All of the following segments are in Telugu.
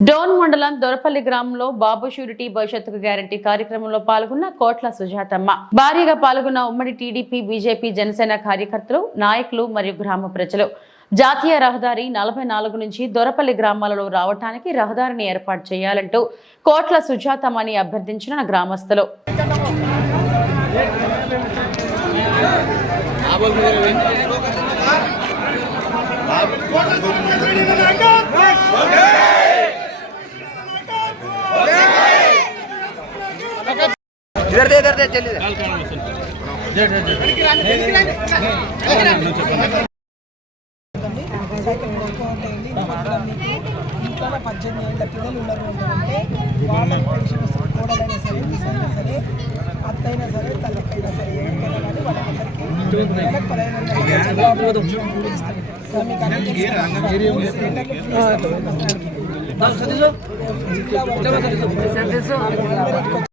డోన్ మండలం దొరపల్లి గ్రామంలో బాబు షూరిటీ భవిష్యత్తుకు గ్యారంటీ కార్యక్రమంలో పాల్గొన్న కోట్ల సుజాతమ్మ. భారీగా పాల్గొన్న ఉమ్మడి టీడీపీ బీజేపీ జనసేన కార్యకర్తలు నాయకులు మరియు గ్రామ ప్రజలు. జాతీయ రహదారి నలభై నాలుగు నుంచి దొరపల్లి గ్రామాలలో రావటానికి రహదారిని ఏర్పాటు చేయాలంటూ కోట్ల సుజాతమ్మని అభ్యర్థించిన గ్రామస్తులు. ఇద్దరిదే ఇద్దరిదే చెల్లిదే. ఇంట్లో పద్దెనిమిది ఏళ్ళ పిల్లలు ఉన్నారు అంటే వాళ్ళకి పెన్షన్ వస్తుంది కోడలైనా సరే అయినా సరే అత్తైనా సరే తల్లకైనా సరే ఎవరికైనా కానీ వాళ్ళకందరికీ పదహైదు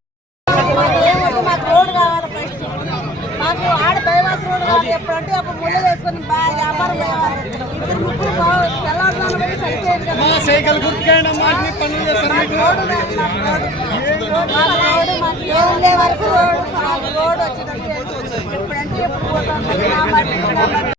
ఎప్పుడంటే అప్పుడు ముళ్ళు వేసుకొని బాగా వ్యాపారం చేయాలి ఇద్దరు ముగ్గురు తెల్లవారుజామున పెట్టి సరిపోయేది కదా. మాకు రోడ్డు కావాలి, మాకు. రోడ్డు. మాకు రోడ్డు మాకు ఏం లే వరకు రోడ్డు మాకు రోడ్డు వచ్చేటట్టు చేసి ఎప్పుడంటే ఎప్పుడు పోతాం నా బట్టి నా బట్టి.